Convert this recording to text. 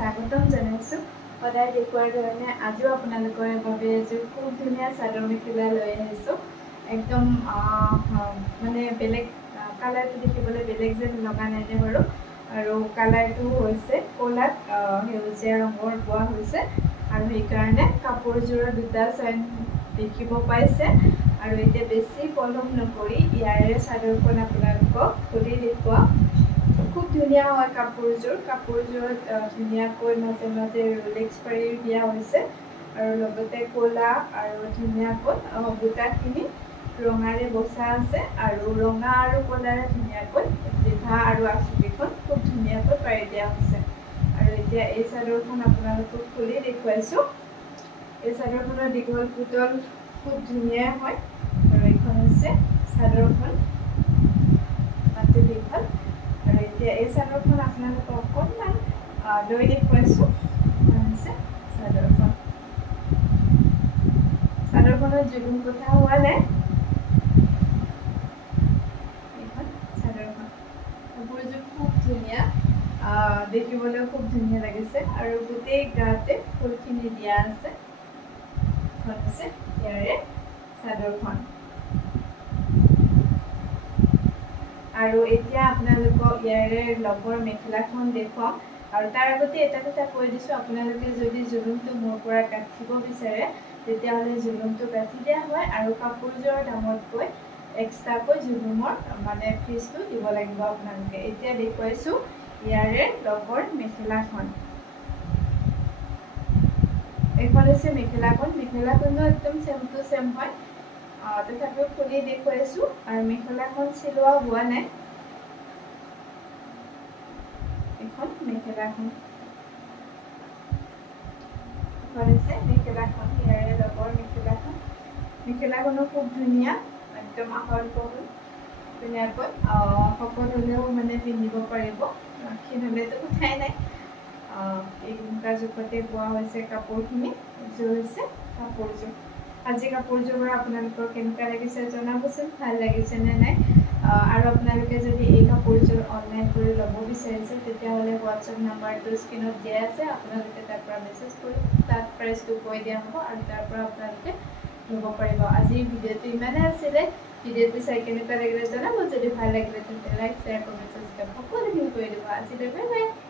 স্বাগতম জনাইছো সদায় দেখুৱাৰ ধৰণে আজিও আপোনালোকৰ বাবে এযোৰ খুব ধুনীয়া চাদৰ মেখেলা লৈ আহিছো একদম মানে বেলেগ কালাৰটো দেখিবলৈ বেলেগ যেন লগা নাই নে বাৰু আৰু কালাৰটো হৈছে ক'লাত সেউজীয়া ৰঙৰ বোৱা হৈছে আৰু সেইকাৰণে কাপোৰযোৰৰ দুটা চয়ন দেখিব পাইছে আৰু এতিয়া বেছি পলম নকৰি ইয়াৰে চাদৰখন আপোনালোকক খুলি দেখুৱাম খুব ধুনীয়া হয় কাপোৰযোৰত ধুনীয়াকৈ মাজে মাজে ৰোলেক্স পাৰি দিয়া হৈছে আৰু লগতে ক'লা আৰু ধুনীয়াকৈ বুটাখিনি ৰঙাৰে বচা আছে আৰু ৰঙা আৰু ক'লাৰে ধুনীয়াকৈ জিভা আৰু আঁচুকেইখন খুব ধুনীয়াকৈ পাৰি দিয়া হৈছে আৰু এতিয়া এই চাদৰখন আপোনালোকক খুলি দেখুৱাইছোঁ এই চাদৰখনৰ দীঘল পুতল খুব ধুনীয়া হয় আৰু এইখন হৈছে চাদৰখন মাত্ৰ দীঘল আৰু এতিয়া এই চাদৰখন আপোনালোকক অকণমান লৈ দেখুৱাইছোঁ হৈছে চাদৰখনৰ জুলুম কথা হোৱা নাই এইখন চাদৰখন কাপোৰযোৰ খুব ধুনীয়া দেখিবলৈ খুব ধুনীয়া লাগিছে আৰু গোটেই গাতে ফুলখিনি দিয়া আছে হৈছে ইয়াৰে চাদৰখন আৰু এতিয়া আপোনালোকক ইয়াৰে লগৰ মেখেলাখন দেখুৱাম আৰু তাৰ আগতে এটা কথা কৈ দিছোঁ আপোনালোকে যদি জুলুমটো মোৰ পৰা গাঁঠিব বিচাৰে তেতিয়াহ'লে জুলুমটো গাঁঠি দিয়া হয় আৰু কাপোৰযোৰৰ দামতকৈ এক্সট্ৰাকৈ জুলুমৰ মানে ফিজটো দিব লাগিব আপোনালোকে এতিয়া দেখুৱাইছোঁ ইয়াৰে লগৰ মেখেলাখন এইখন হৈছে মেখেলাখনো একদম চেম টু চেম হয় তথাপিও খুলি দেখুৱাইছোঁ আৰু মেখেলাখন চিলোৱা হোৱা নাই এখন মেখেলাখন হৈছে মেখেলাখন ইয়াৰে লগৰ মেখেলাখনো খুব ধুনীয়া একদম আহল বহল ধুনীয়াকৈ শকত হ'লেও মানে পিন্ধিব পাৰিব ক্ষীণ হ'লেতো কথাই নাই এই মুগা জোখতে বোৱা হৈছে কাপোৰখিনি এইযোৰ হৈছে কাপোৰযোৰ আজি কাপোৰযোৰ আপোনালোকৰ কেনেকুৱা লাগিছে জনাবচোন ভাল লাগিছে নে নাই আৰু আপোনালোকে যদি এই কাপোৰযোৰ অনলাইন কৰি ল'ব বিচাৰিছে তেতিয়াহ'লে হোৱাটছএপ নাম্বাৰটো স্ক্ৰীণত দিয়া আছে আপোনালোকে তাৰ পৰা মেছেজ কৰি তাত প্ৰাইচটো কৈ দিয়া হ'ব আৰু তাৰ পৰা আপোনালোকে ল'ব পাৰিব আজিৰ ভিডিঅ'টো ইমানেই আছিলে ভিডিঅ'টো চাই কেনেকুৱা লাগিলে জনাব যদি ভাল লাগিলে তেন্তে লাইক শ্বেয়াৰ কমেণ্ট ছাবস্ক্ৰাইব সকলোখিনি কৰি দিব আজিলৈ বাই বাই